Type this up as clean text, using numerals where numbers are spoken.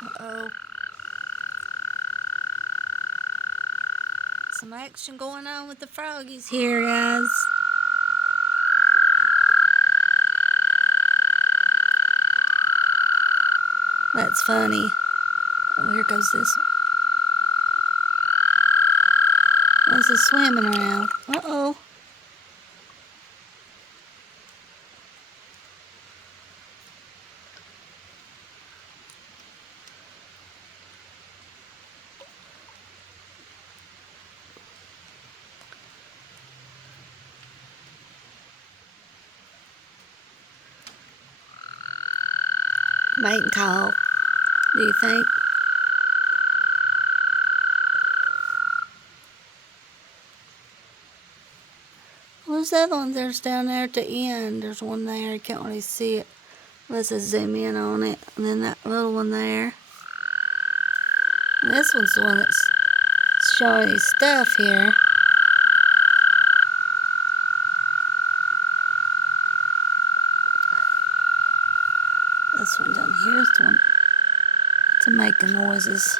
Uh-oh. Some action going on with the froggies here, guys. That's funny. Oh, here goes this. This is swimming around. Uh-oh. Mating call, do you think? What's the other one there's down there at the end? There's one there. You can't really see it. Let's just zoom in on it. And then that little one there. And this one's the one that's showing his stuff here. This one down here is the one to making noises.